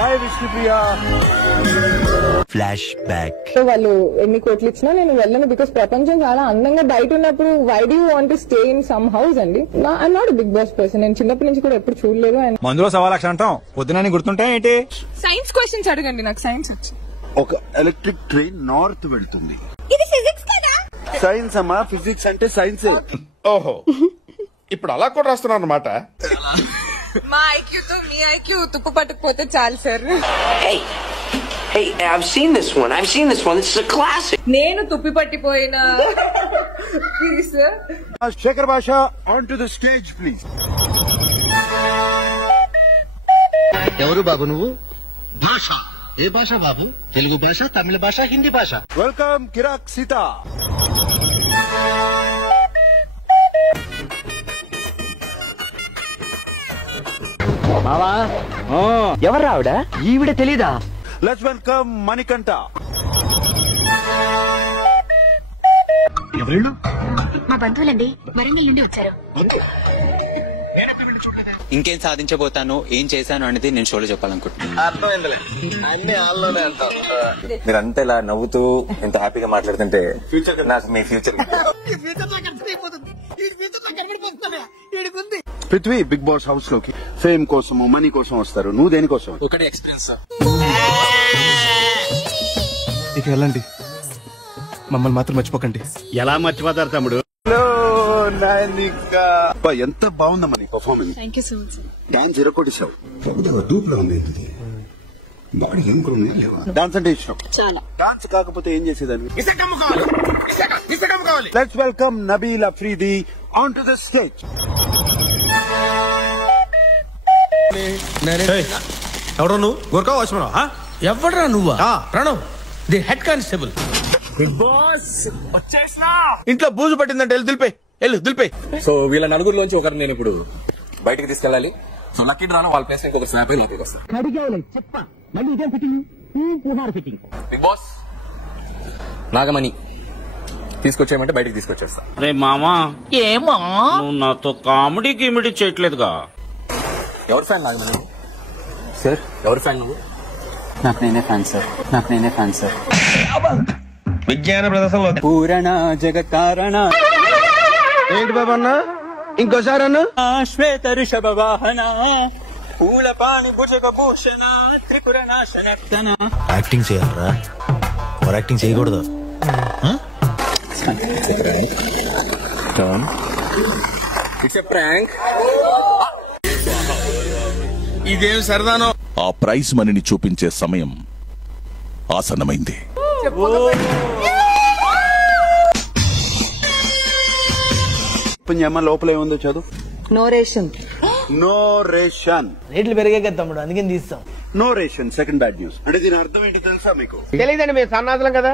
Hi Vishnupriya. Flash back. వాళ్ళు ఎన్ని కోట్లు ఇచ్చినా నేను వెళ్ళను, బికాస్ ప్రపంచం చాలా అందంగా బయట ఉన్నప్పుడు why do want to stay in some house అండి. I'm not Bigg Boss person. నేను చిన్నప్పటి నుంచి కూడా ఎప్పుడు చూడలేదు. మందులో 1,00,000 అంటాం, పొద్దున గుర్తుంటాయి ఏంటి? సైన్స్ క్వశ్చన్స్ అడగండి, నాకు సైన్స్ వచ్చు. ఒక ఎలక్ట్రిక్ ట్రైన్ నార్త్ వెళ్తుంది. ఇది ఫిజిక్స్ కదా? సైన్స్ అమ్మా, ఫిజిక్స్ అంటే సైన్స్. ఓహో, ఇప్పుడు అలా కూడా రాస్తున్నారు అన్నమాట. మా ఐక్యూతో మీ ఐక్యూ తుప్పు పట్టుకుపోతే చాలు sir. Hey, I've seen this one. This is a classic. నేను తుప్పి పట్టిపోయిన ప్లీజ్ సార్. శేఖర్ భాష on to the stage please. ఎవరు బాబు నువ్వు? భాష. ఏ భాష బాబు? తెలుగు భాష, తమిళ భాష, హిందీ భాష. వెల్కమ్ కిరాక్ సీత. మావా ఎవరు రావిడ? ఈవిడ తెలీదా? Let's welcome Manikanta. ఎవరు? మా బంధువులండి, వరంగల్ నుండి వచ్చారు. ఇంకేం సాధించబోతాను, ఏం చేశాను అనేది నేను షోలో చెప్పాలనుకుంటున్నాను. మీరంతా ఇలా నవ్వుతూ ఎంత హ్యాపీగా మాట్లాడుతుంటే ఫ్యూచర్ నాకు మీ future Prithvi Bigg Boss house లోకి ఫేమ్ కోసము మనీ కోసం వస్తారు. నువ్వు దేనికోసం? ఒకటి ఎక్స్పీరియన్స్. ఇక వెళ్ళండి, మమ్మల్ని మాత్రం మర్చిపోకండి. ఎలా మర్చిపోతారు తమ్ముడు? ఎంత బాగుందమ్మా నీ performance. Thank you so much. Dance ఇరకొట్టేశావు. డాన్స్ అంటే ఇష్టం. డాన్స్ కాకపోతే ఏం చేసేదాన్ని? Let's welcome Nabeel Afridi on to the stage. ఎవరు నువ్వు? గోర్ఖా వాచ్మన్? ఎవడ్రా నువ్వా? Pranav, the head constable. Bigg Boss వచ్చేసినా. ఇంట్లో బూజు పట్టిందంటే దులిపే. సో వీళ్ళ నలుగురిలోంచి ఒకరు నేను ఇప్పుడు బయటకు తీసుకెళ్ళాలి. సో లక్కీ డ్రాను వాళ్ళ ప్లేస్ ఇంకొక స్నాప్ అయి లోపలికి వస్తారు. బిగ్ బాస్ నాగమణి తీసుకొచ్చేయమంటే బయటకు తీసుకొచ్చేస్తా. రే మామా, ఏమా నువ్వు నాతో కామెడీ గిమిడీ చేయట్లేదుగా? ఎవరి ఫ్యాన్ నాగమణి? సార్ ఎవరి ఫ్యాన్ నువ్వు? నాకు నేనే ఫ్యాన్ సార్. విజ్ఞాన ప్రదర్శనలో పూరణ జగత్కారణ. ఏంటి బాబా అన్న? ఇంకోసారి అన్న. శ్వేత ఋషభ వాహన పూలపాణి భుజగ భూషణ త్రిపుర నాశనర్తన. యాక్టింగ్ చేయాలరా, ఓవర్ యాక్టింగ్ చేయకూడదు. It's a prank. ఇదేం సరదానో. ఆ ప్రైజ్ మనీని చూపించే సమయం ఆసన్నమైంది. లోపల ఏముందో చదువు. No ration. రేట్లు పెరిగే కదా తమ్ముడు, అందుకని తీస్తాం. No ration second bad news అంటే దీని అర్థం ఏంటి తెలుసా మీకు? తెలియదండి, మేము సన్నాసులం కదా.